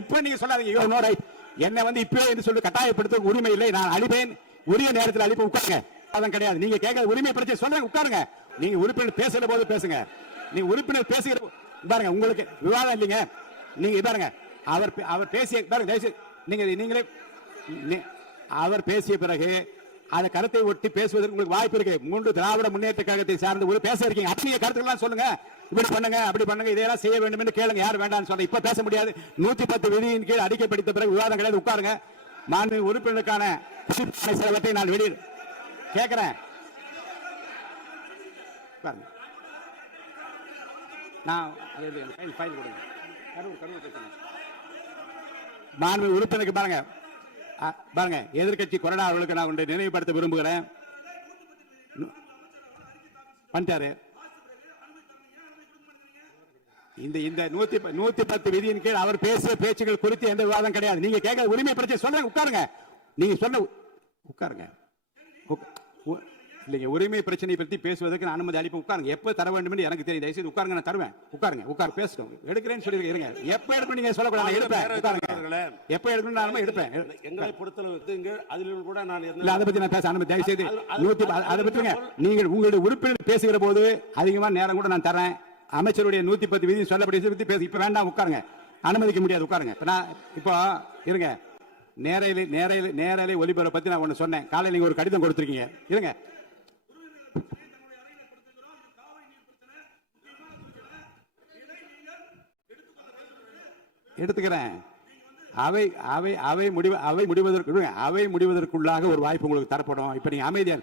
இப்ப நீங்க சொல்லாதீங்க என்ன வந்து இப்பவே என்று சொல்லி கட்டாயப்படுத்த உரிமை இல்லை. நான் அழிப்பேன், உரிய நேரத்தில் அழிப்பு. உட்காருங்க. அதன் கிடையாது. நீங்க கேட்க உரிமை பிரச்சனை சொல்றேன், உட்காருங்க. நீங்க உறுப்பினர் பேசுற போது பேசுங்க. நீங்க உறுப்பினர் பேசுகிற பாருங்க, உங்களுக்கு விவாதம் இல்லைங்க. நீங்க பாருங்க, அவர் பேசிய பாருங்க, நீங்களே அவர் பேசிய பிறகு அந்த கருத்தை ஒட்டி பேசுவதற்கு உங்களுக்கு வாய்ப்பு இருக்கு. 3 திராவிட முன்னேற்ற கழகத்தை சார்ந்த ஒரு பேச இருக்கீங்க. அப்படியே கருத்துக்கெல்லாம் சொல்லுங்க. இப்படி பண்ணுங்க, அப்படி பண்ணுங்க, இதெல்லாம் செய்ய வேண்டும் என்று கேளுங்க. யார் வேண்டாம்னு சொல்ல இப்ப பேச முடியாது. 110 விதியின் கீழ் அடிக்கப்பட்ட பிறகு விவாதம் கிடையாது. உட்காருங்க. மாண்பு உறுப்பினருக்கான சிலவற்றை நான் வெளியில் கேட்கிறேன். மாண்பு உறுப்பினருக்கு பாருங்க, எதிர்கட்சி கொறடா அவர்களுக்கு நான் ஒன்றை நினைவுபடுத்த விரும்புகிறேன். பண்ணிட்டாரு. இந்த 110 விதியின் கீழ் அவர் பேசிய பேச்சுகள் குறித்து எந்த விவாதம் கிடையாது. நீங்க கேட்க உரிமை பிரச்சனை சொல்றேன், உட்காருங்க. நீங்க சொன்ன உட்காருங்க. இல்லைங்க, உரிமை பிரச்சனை பற்றி பேசுவதற்கு நான் அனுமதி அளிப்பேன். உட்காருங்க. எப்ப தர வேண்டும் என்று எனக்கு தெரியும். தயவுசெய்து உட்காருங்க, நான் தருவேன். உட்காருங்க, உட்கார் பேசட்டும். எடுக்கிறேன்னு சொல்லி இருங்க. எப்ப எடுக்கணும் நீங்க சொல்லக்கூடாது. நான் எடுப்பேன். உட்காருங்க. எப்ப எடுக்கணும் நான் எடுப்பேன். எங்களை பொறுத்தளவுக்கு அதில் கூட நான் அதை பத்தி நான் பேச அனுமதி தயவுசெய்து அதை பற்றிங்க. நீங்கள் உங்களுடைய உறுப்பினர் பேசுகிற போது அதிகமான நேரம் கூட நான் தரேன். அமைச்சருடைய 110 விதி சொல்லப்படி பத்தி பேச இப்ப வேண்டாம். உட்காருங்க. அனுமதிக்க முடியாது. உட்காருங்க. இப்போ இருங்க. நேரலை ஒலிபரப்பை பத்தி நான் ஒண்ணு சொன்னேன். காலையில் நீங்க ஒரு கடிதம் கொடுத்திருக்கீங்க. இருங்க, எடுத்துக்கிறேன். அவை முடிவதற்குள்ளாக ஒரு வாய்ப்பு உங்களுக்கு தரப்படும். இப்ப நீங்க அமைதியா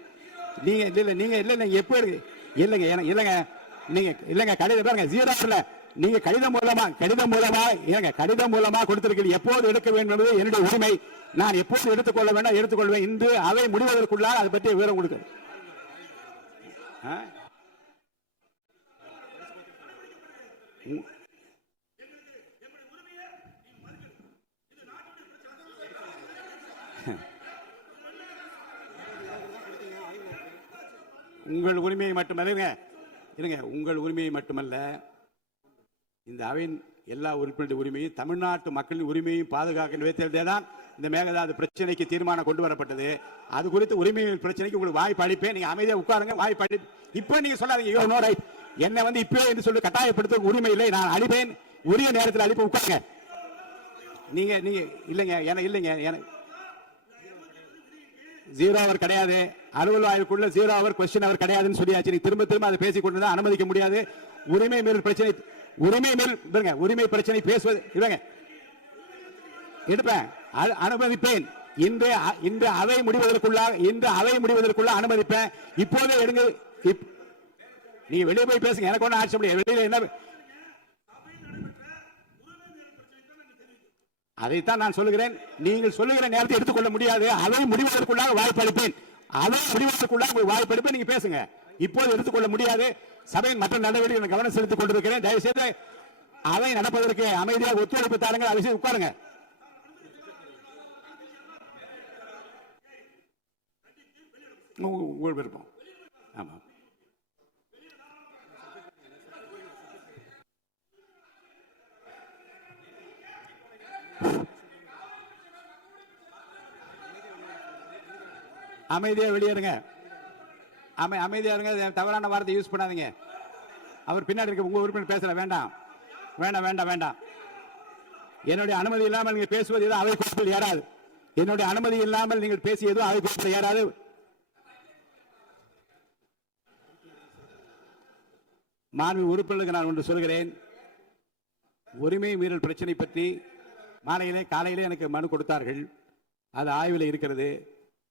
நீங்க எப்ப இல்லங்க நீங்க கடிதம் பாருங்க, ஜீரோல நீங்க கடிதம் மூலமா கொடுத்திருக்கீங்க. எப்போது எடுக்க வேண்டும் என்பது என்னுடைய உரிமை. நான் எப்போது எடுத்துக்கொள்ள வேண்டாம் எடுத்துக்கொள்வேன். இன்று அவை முடிவதற்குள்ளாக அதை பற்றி விவரம் கொடுக்க உங்கள் உரிமையை மட்டுமல்ல, உங்கள் உரிமையை மட்டுமல்ல, இந்த அவையின் எல்லா உறுப்பினருடைய உரிமையும் தமிழ்நாட்டு மக்களின் உரிமையும் பாதுகாக்க நினைத்ததான் இந்த மேகதாது பிரச்சனைக்கு தீர்மானம் கொண்டு வரப்பட்டது. அது குறித்து உரிமை பிரச்சனைக்கு உங்களுக்கு வாய்ப்பு அளிப்பேன். நீங்க அமைதியா உட்காருங்க. வாய்ப்பு அளி இப்ப நீங்க சொல்லாதீங்க என்ன வந்து இப்பவே என்று சொல்லி கட்டாயப்படுத்த உரிமை இல்லை. நான் அளிப்பேன், உரிய நேரத்தில் அளிப்பேன். உட்காருங்க. நீங்க இல்லைங்க ஜீரோ அவர் கிடையாது. அலுவல் ஆய்வுக்குள்ள ஜீரோ அவர் கொஸ்டின் அவர் கிடையாதுன்னு சொல்லியாச்சு. திரும்ப அதை பேசிக் கொண்டு அனுமதிக்க முடியாது. உரிமை மீறல் பிரச்சனை பேசுவது எடுப்பேன், அனுமதிப்பேன். இன்று அவை முடிவதற்குள்ள அனுமதிப்பேன். இப்போதே எடுங்க. நீங்க வெளியே போய் பேசுங்க. எனக்கு ஒன்றும் ஆட்சி முடியாது. வெளியில என்ன அதைத்தான் நான் சொல்லுகிறேன். நீங்கள் சொல்லுகிற நேரத்தை எடுத்துக்கொள்ள முடியாது. அவை முடிவதற்குள்ளாக வாய்ப்பு அளிப்பேன். வாய்ப்பு அளிப்பேன். நீங்க பேசுங்க. இப்போது எடுத்துக்கொள்ள முடியாது. சபையின் மற்ற நடவடிக்கைகள் கவனம் செலுத்திக் கொண்டிருக்கிறேன். தயவுசெய்து அவை நடப்பதற்கு அமைதியாக ஒத்துழைப்பு தாருங்கள். அதை உட்காருங்க. உங்கள் விருப்பம். ஆமா, அமைதியா வெளியேறுங்க. அமைதியா இருங்க. தவறான வார்த்தை யூஸ் பண்ணாதீங்க. அவர் பின்னாடி இருக்க உங்க உறுப்பினர் பேசல. வேண்டாம். என்னுடைய அனுமதி இல்லாமல் நீங்க பேசுவது எதுவும் அவை குறிப்பில் ஏறாது. என்னுடைய அனுமதி இல்லாமல் நீங்கள் பேசியதும் அவை குறிப்பில் ஏறாது. மாண்பு உறுப்பினருக்கு நான் ஒன்று சொல்கிறேன். உரிமை மீறல் பிரச்சனை பற்றி காலையிலே எனக்கு மனு கொடுத்தார்கள். அது ஆய்வில் இருக்கிறது.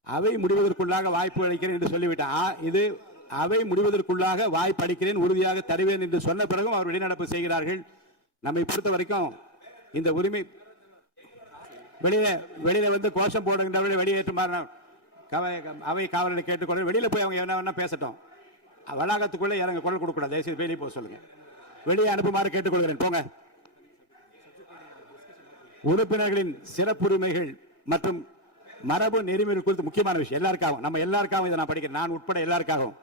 அவை முடிவதற்குள்ளாக வாய்ப்பு அளிக்கிறேன் என்று சொல்லிவிட்டேன். இது அவை முடிவதற்குள்ளாக வாய்ப்பு அளிக்கிறேன், உறுதியாக தருவேன் என்று சொன்ன பிறகும் அவர் வெளிநடப்பு செய்கிறார்கள். நம்மை பொறுத்த வரைக்கும் இந்த உரிமை வெளியில வந்து கோஷம் போடுகின்றவர்களை வெளியேற்றுமாறு அவை காவலரை கேட்டுக்கொள்ள. வெளியில போய் அவங்க என்ன பேசட்டும். வளாகத்துக்குள்ளே இறங்க குரல் கொடுக்கூடாது. தயவுசெய்து வெளியே போக சொல்லுங்க. வெளியே அனுப்புமாறு கேட்டுக்கொள்கிறேன். போங்க. உறுப்பினர்களின் சிறப்புரிமைகள் மற்றும் மரபு நெறிமுறை குறித்து முக்கியமான விஷயம். எல்லாருக்காகவும், நம்ம எல்லாருக்காகவும் இதை நான் படிக்கிறேன். நான் உட்பட எல்லாருக்காகவும்